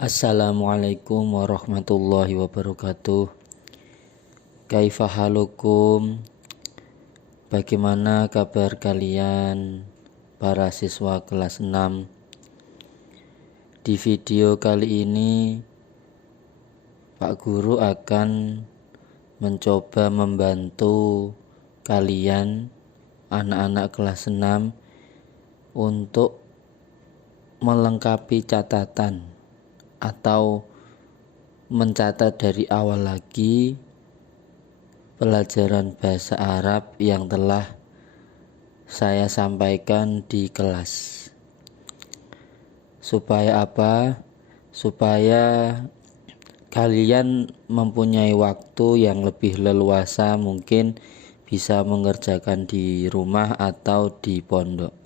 Assalamualaikum warahmatullahi wabarakatuh. Kaifa halukum? Bagaimana kabar kalian para siswa kelas 6? Di video kali ini Pak Guru akan mencoba membantu kalian anak-anak kelas 6 untuk melengkapi catatan atau mencatat dari awal lagi pelajaran bahasa Arab yang telah saya sampaikan di kelas. Supaya apa? Supaya kalian mempunyai waktu yang lebih leluasa, mungkin bisa mengerjakan di rumah atau di pondok.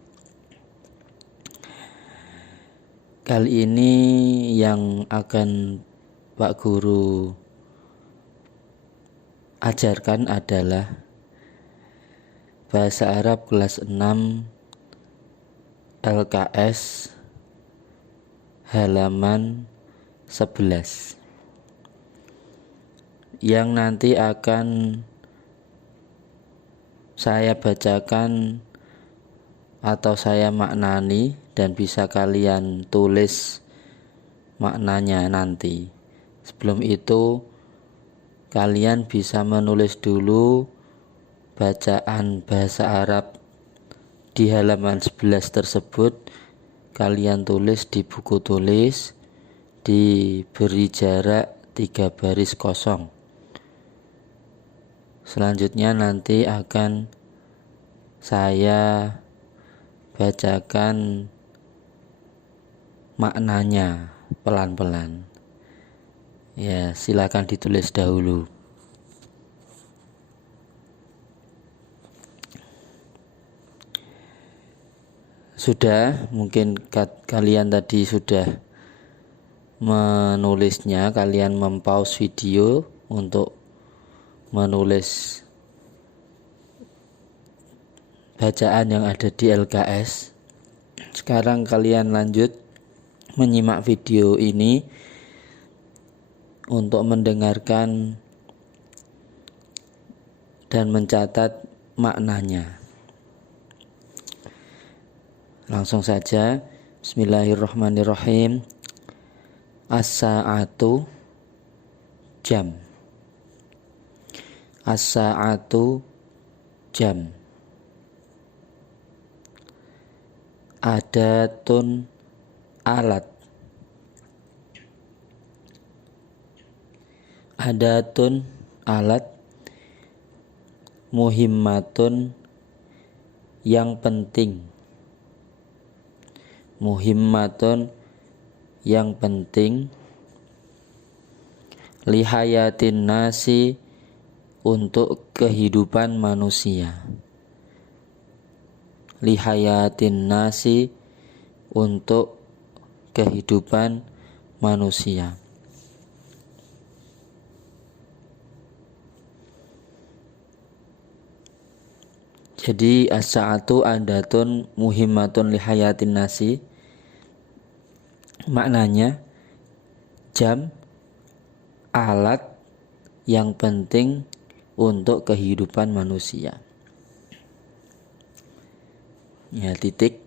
Kali ini yang akan Pak Guru ajarkan adalah bahasa Arab kelas 6 LKS halaman 11 yang nanti akan saya bacakan atau saya maknani dan bisa kalian tulis maknanya nanti. Sebelum itu kalian bisa menulis dulu bacaan bahasa Arab di halaman 11 tersebut. Kalian tulis di buku tulis, diberi jarak 3 baris kosong. Selanjutnya nanti akan saya bacakan maknanya pelan-pelan. Ya, silakan ditulis dahulu. Sudah, mungkin kalian tadi sudah menulisnya. Kalian mempause video untuk menulis bacaan yang ada di LKS. Sekarang kalian lanjut menyimak video ini untuk mendengarkan dan mencatat maknanya. Langsung saja. Bismillahirrahmanirrahim. As-sa'atu jam. As-sa'atu jam. Adatun alat. Adatun alat. Muhimmatun yang penting. Muhimmatun yang penting. Lihayatin nasi untuk kehidupan manusia. Lihayatin nasi untuk kehidupan manusia. Jadi as-sa'atu adatun muhimmatun lihayatin nasi, maknanya jam alat yang penting untuk kehidupan manusia. Ya, titik.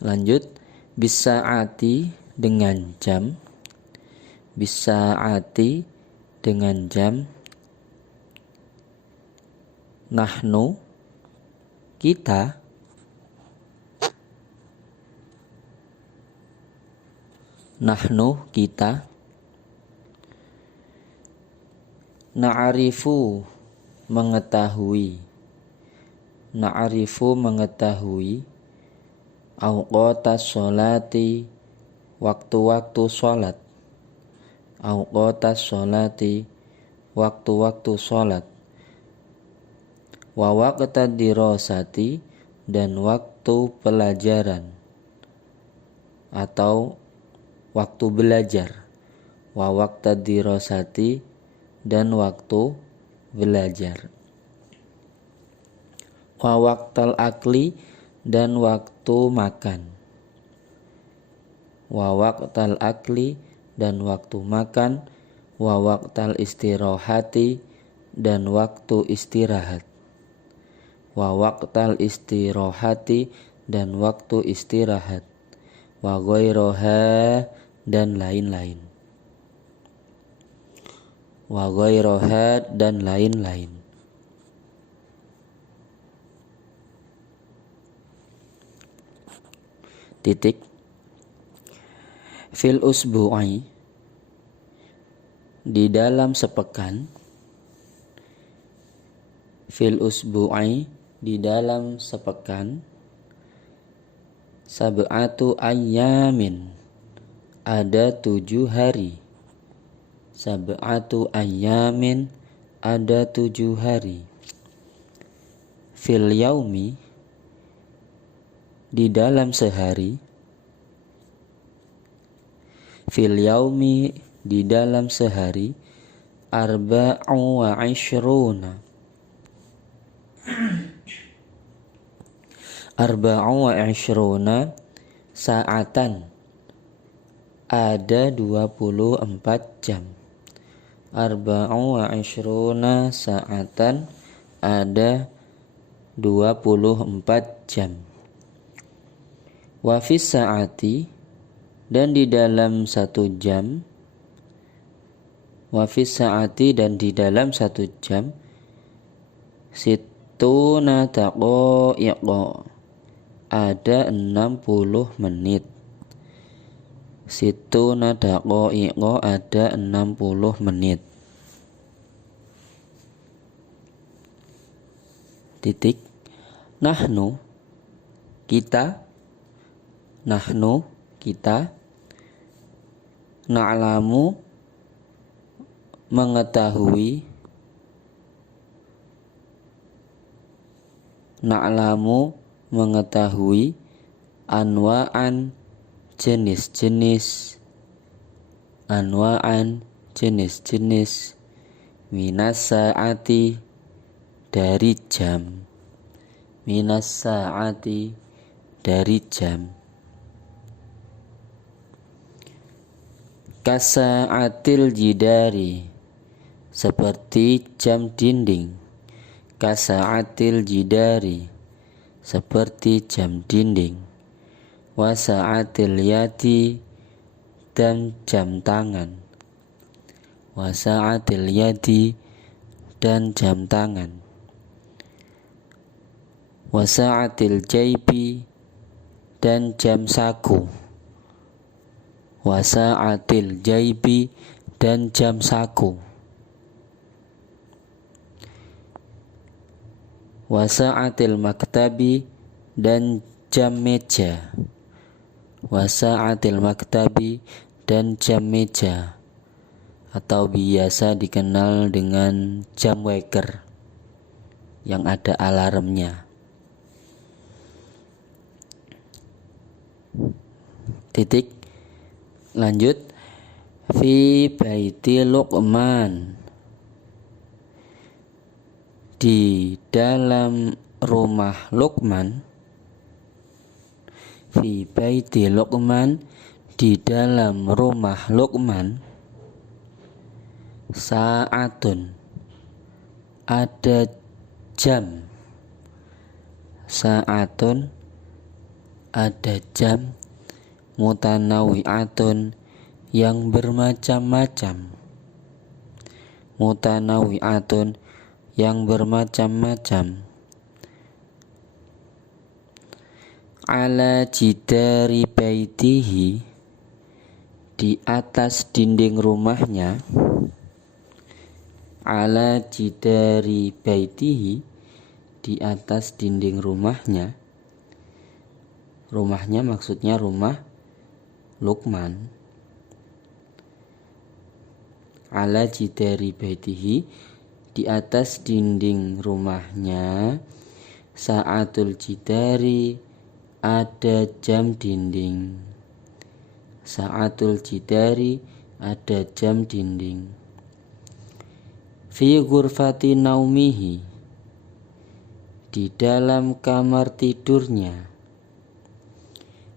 Lanjut. Bisa'ati dengan jam. Bisa'ati dengan jam. Nahnu kita. Nahnu kita. Na'arifu mengetahui. Na'arifu mengetahui. Awqatas sholati waktu-waktu sholat. Awqatas sholati waktu-waktu sholat. Wa waqtad dirasati dan waktu pelajaran atau waktu belajar. Wa waqtad dirasati dan waktu belajar. Wa waqtal akli dan waktu makan. Wa waqtal akli dan waktu makan, wa waqtal istirahati dan waktu istirahat, wa waqtal istirahati dan waktu istirahat, wa ghairoha dan lain-lain, wa ghairoha dan lain-lain. Titik. Fil usbu'i, di dalam sepekan. Fil usbu'i, di dalam sepekan. Sab'atu ayyamin, ada 7 hari. Sab'atu ayyamin, ada 7 hari. Fil yaumi, di dalam sehari. Fil yaumi, di dalam sehari. Arba'u wa ishruna, arba'u wa ishruna sa'atan, ada 24 jam. Arba'u wa ishruna sa'atan, ada 24 jam. Wa fis sa'ati, dan di dalam 1 jam. Wa fis sa'ati, dan di dalam 1 jam. Sittuna daqa'iqa, ada 60 menit. Sittuna daqa'iqa, ada 60 menit. Titik. Nahnu, kita. Nahnu, kita. Na'lamu, mengetahui. Na'lamu, mengetahui. Anwa'an, jenis-jenis. Anwa'an, jenis-jenis. Minas sa'ati, dari jam. Minas sa'ati, dari jam. Kasa'atil jidari, seperti jam dinding. Kasa'atil jidari, seperti jam dinding. Wasa'atil yadi, dan jam tangan. Wasa'atil yadi, dan jam tangan. Wasa'atil jaibi, dan jam saku. Wasa'atil jaibi, dan jam saku. Wasa'atil maktabi, dan jam meja. Wasa'atil maktabi, dan jam meja, atau biasa dikenal dengan jam waker yang ada alarmnya. Titik. Lanjut. Fi baiti Luqman, di dalam rumah Luqman. Fi baiti Luqman, di dalam rumah Luqman. Sa'atun, ada jam. Sa'atun, ada jam. Mutanawi'atun, yang bermacam-macam. Mutanawi'atun, yang bermacam-macam. Ala jidari baitihi, di atas dinding rumahnya. Ala jidari baitihi, di atas dinding rumahnya. Rumahnya maksudnya rumah Luqman. Ala jidari baitihi, di atas dinding rumahnya. Sa'atul jidari, ada jam dinding. Sa'atul jidari, ada jam dinding. Fi ghurfati naumihi, di dalam kamar tidurnya.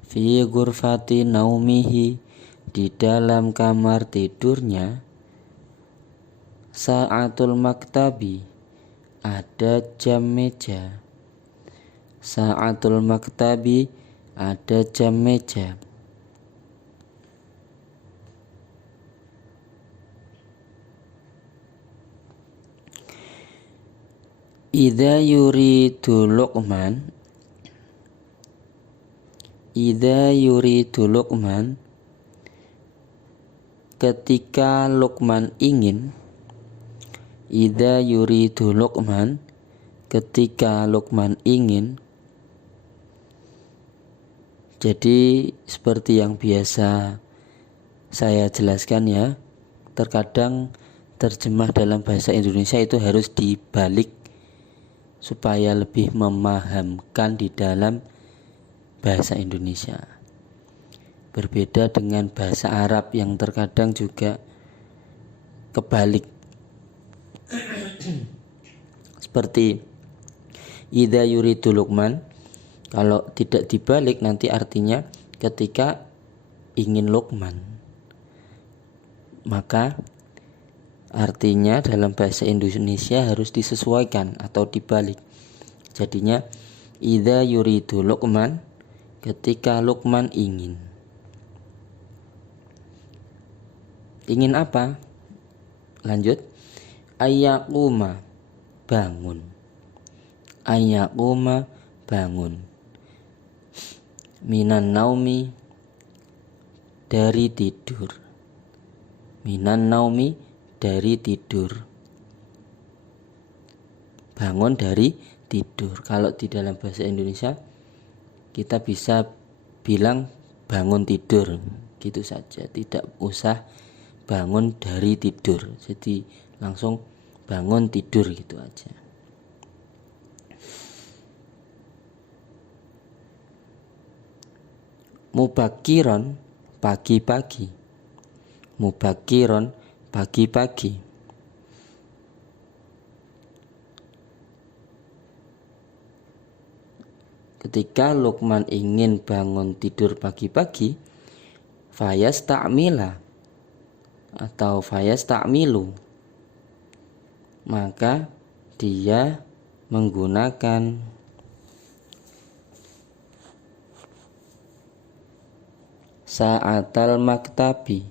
Fi ghurfati naumihi, di dalam kamar tidurnya. Sa'atul maktabi, ada jam meja. Sa'atul maktabi, ada jam meja. Idza yuridu Luqman, idza yuridu Luqman, ketika Luqman ingin. Idza yuridu Luqman, ketika Luqman ingin. Jadi seperti yang biasa saya jelaskan ya, terkadang terjemah dalam bahasa Indonesia itu harus dibalik supaya lebih memahamkan di dalam bahasa Indonesia. Berbeda dengan bahasa Arab yang terkadang juga kebalik. Seperti idza yuridu Luqman, kalau tidak dibalik nanti artinya ketika ingin Luqman. Maka artinya dalam bahasa Indonesia harus disesuaikan atau dibalik. Jadinya idza yuridu Luqman, ketika Luqman ingin. Ingin apa? Lanjut. Ayyaquma, bangun. Ayyaquma, bangun. Minan naumi, dari tidur. Minan naumi, dari tidur. Bangun dari tidur. Kalau di dalam bahasa Indonesia kita bisa bilang bangun tidur, gitu saja, tidak usah bangun dari tidur. Jadi langsung bangun tidur gitu aja. Mubakiron, pagi-pagi. Mubakiron, pagi-pagi. Ketika Luqman ingin bangun tidur pagi-pagi, fayasta'mila atau fayasta'milu, maka dia menggunakan sa'atal maktabi,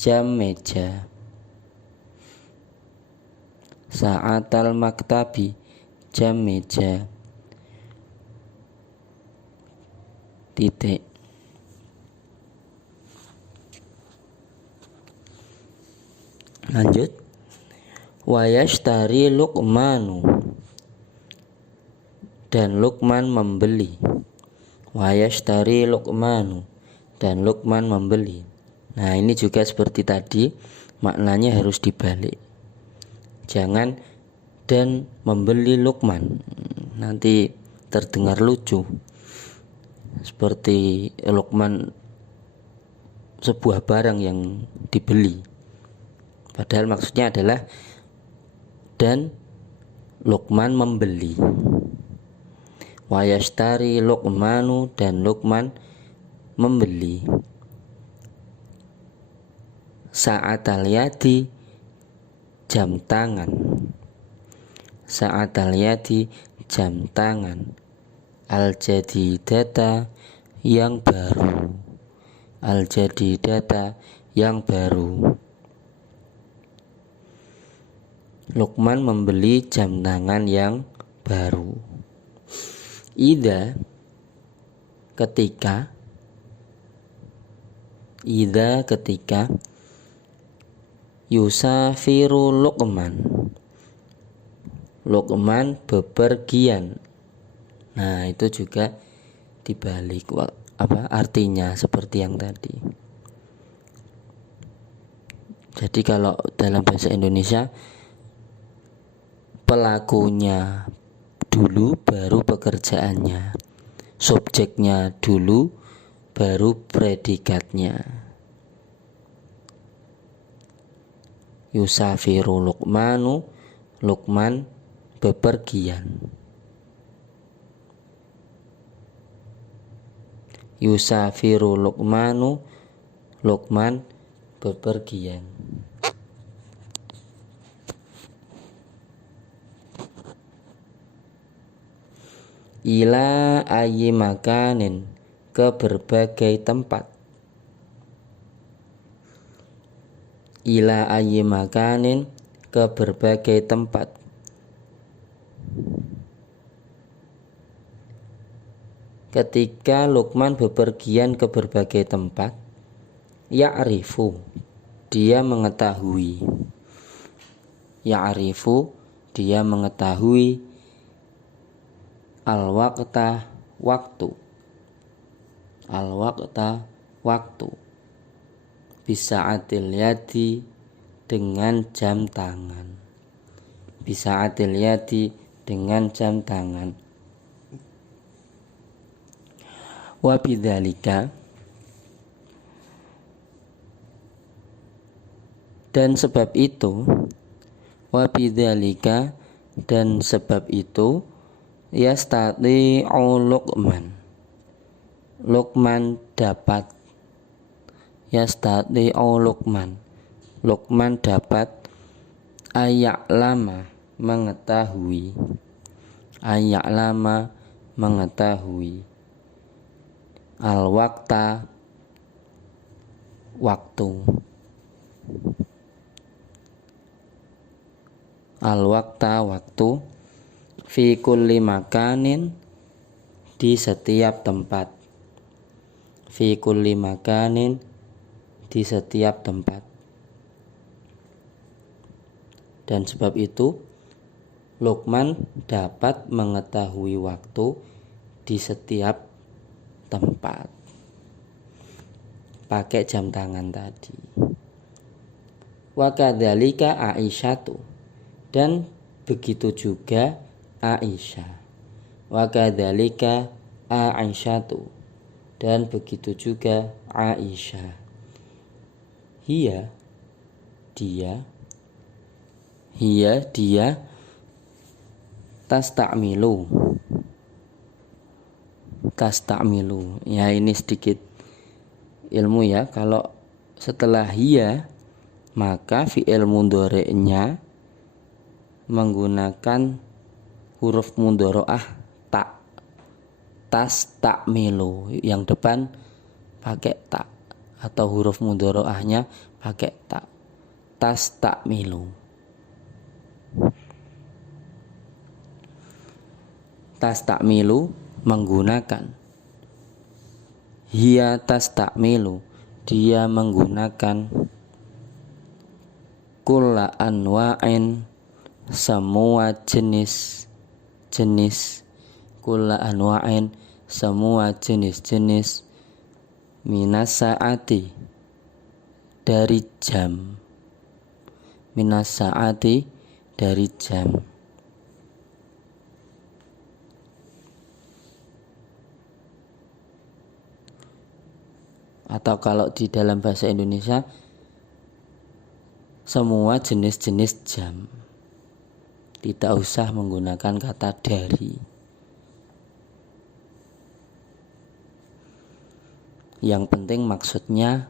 jam meja. Sa'atal maktabi, jam meja. Titik. Lanjut. Wayashtari Luqmanu, dan Luqman membeli. Wayashtari Luqmanu, dan Luqman membeli. Nah, ini juga seperti tadi, maknanya harus dibalik. Jangan dan membeli Luqman, nanti terdengar lucu. Seperti Luqman sebuah barang yang dibeli. Padahal maksudnya adalah dan Luqman membeli. Wayashtari Luqmanu, dan Luqman membeli. Sa'atal yadi, jam tangan. Sa'atal yadi, jam tangan. Al-jadidata, yang baru. Al-jadidata, yang baru. Luqman membeli jam tangan yang baru. Idza, ketika. Idza, ketika. Yusafiru Luqman, Luqman bepergian. Nah, itu juga dibalik artinya seperti yang tadi. Jadi kalau dalam bahasa Indonesia pelakunya dulu baru pekerjaannya, subjeknya dulu baru predikatnya. Yusafiru Luqmanu, Luqman bepergian. Yusafiru Luqmanu, Luqman bepergian. Ila ayyi makanin, ke berbagai tempat. Ila ayyi makanin, ke berbagai tempat. Ketika Luqman bepergian ke berbagai tempat, ya'rifu, dia mengetahui. Ya'rifu, dia mengetahui al-waqta, waktu. Al-waqta, waktu. Bisa'atil yadi, dengan jam tangan. Bisa'atil yadi, dengan jam tangan. Wa bidzalika, dan sebab itu, wa bidzalika, dan sebab itu, yastati'u Luqman, Luqman dapat. Yastati'u Luqman, Luqman dapat ayya'lama, mengetahui. Ayya'lama, mengetahui al-waqta, waktu. Al-waqta, waktu. Fi kulli makanin, di setiap tempat. Fi kulli makanin, di setiap tempat. Dan sebab itu Luqman dapat mengetahui waktu di setiap tempat. Pakai jam tangan tadi. Wa kadzalika Aisyatu, dan begitu juga Aisyah. Wa kadzalika Aisyatu, dan begitu juga Aisyah. Hiya, dia. Hiya, dia. Tasta'milu, tasta'milu. Ya, ini sedikit ilmu ya. Kalau setelah hiya, maka fi'il mudhari'nya menggunakan huruf mudhari'ah ta. Tasta'milu, yang depan pakai ta, atau huruf mudhari'ahnya pakai ta. Tasta'milu. Tasta'milu, menggunakan. Hiya tasta'milu, dia menggunakan. Kulla anwa'in, semua jenis-jenis. Kulla anwa'in, semua jenis-jenis. Minas sa'ati, dari jam. Minas sa'ati, dari jam. Atau kalau di dalam bahasa Indonesia, semua jenis-jenis jam. Tidak usah menggunakan kata dari. Yang penting maksudnya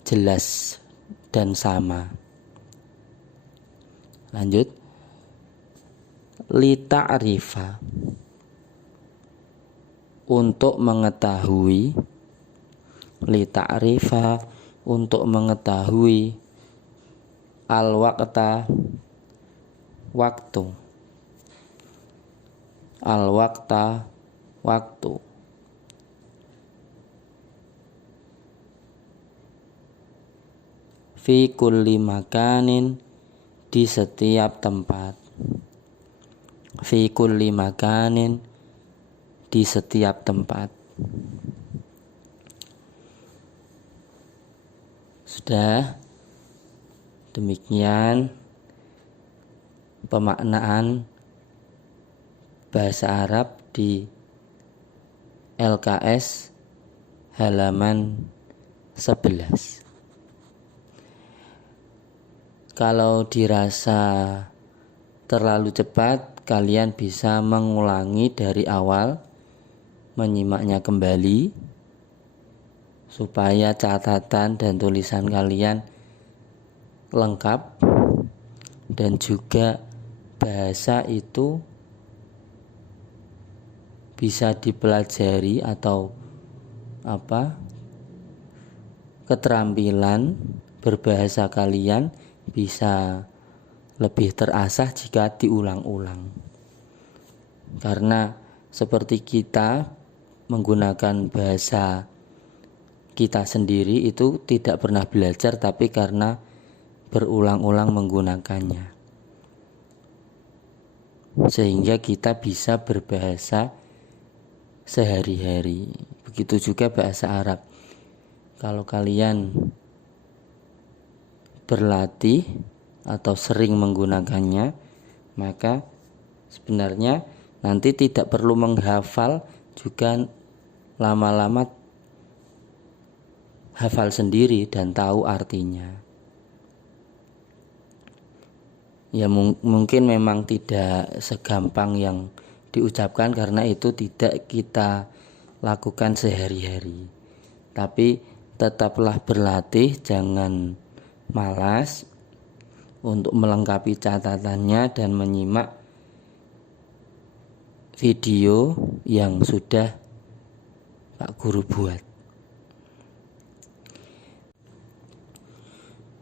jelas dan sama. Lanjut. Li ta'rifa, untuk mengetahui. Li ta'rifa, untuk mengetahui. Al-waqta, waktu. Al-waqta, waktu. Fi kulli makanin, di setiap tempat. Fi kulli makanin, di setiap tempat. Sudah. Demikian pemaknaan bahasa Arab di LKS halaman 11. Kalau dirasa terlalu cepat, kalian bisa mengulangi dari awal, menyimaknya kembali supaya catatan dan tulisan kalian lengkap dan juga bahasa itu bisa dipelajari atau keterampilan berbahasa kalian bisa lebih terasah jika diulang-ulang. Karena seperti kita menggunakan bahasa kita sendiri itu tidak pernah belajar, tapi karena berulang-ulang menggunakannya, sehingga kita bisa berbahasa sehari-hari. Begitu juga bahasa Arab. Kalau kalian berlatih atau sering menggunakannya, maka sebenarnya nanti tidak perlu menghafal, juga lama-lama hafal sendiri dan tahu artinya. Ya mungkin memang tidak segampang yang diucapkan karena itu tidak kita lakukan sehari-hari. Tapi tetaplah berlatih, jangan malas untuk melengkapi catatannya dan menyimak video yang sudah Pak Guru buat.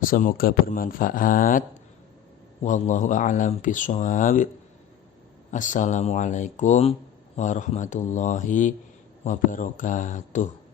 Semoga bermanfaat. Wallahu a'lam bishawab. Assalamualaikum warahmatullahi wabarakatuh.